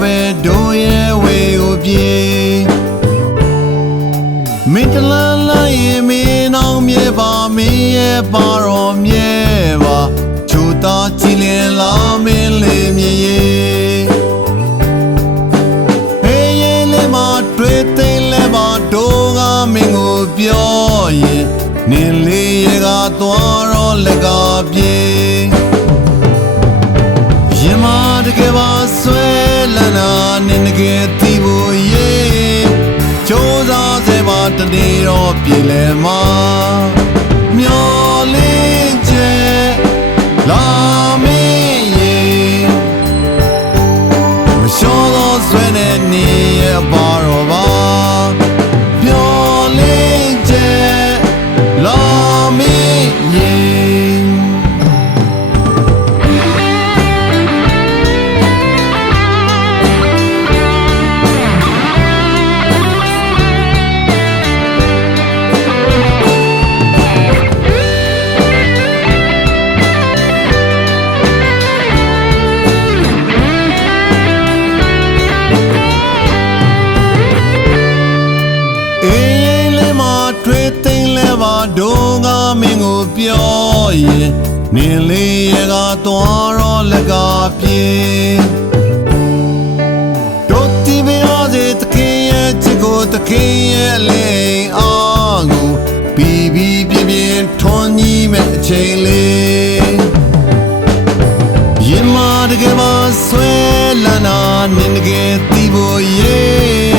ပဲတို့ရဲ့ဝေကိုပြေမင်းတလန်းလိုက်ရင်မင်းအောင်မြဲပါမင်းရဲ့ပါတော်မြဲပါချိုသားကြည်လင်လာမင်းလေးမြည်ရဲ့ဟေးရဲ့လေးမတွေ့သိလဲပါတို့ကမင်းကိုပြောရင်နင်းလေးရဲ့ကသွားတော့လက်ကပြေရင်မတကယ်ပါဆွဲလန်းတာနင်းတကယ်သိဖို့ရဲ့ကြိုးစားစေပါတနေ့တော့ပြေလဲမှာမျောလေးကျဲလာမင်းရဲ့မလျှော်တော့ဆွဲတဲ့နေရဲ့ပါတော့ပါမျောလေးကျဲလာမင်းရဲ့တို့ကမင်းကိုပြောရင်နင်းလေးရဲ့ကသွားတော့လက်ကပြေတို့တီးပြရစေတခင်ရဲ့ချစ်ကိုတခင်ရဲ့လိမ်အားကိုပြီးပြီးပြင်းပြင်းထွန်ကြီးမဲ့အချိန်လေးရင်မတကယ်ပါဆွဲလန်းတာနင်းတကယ်တီးဖို့ရဲ့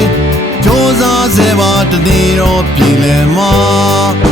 ကြိုးစားစေပါတနေ့တော့ပြေလဲမှာ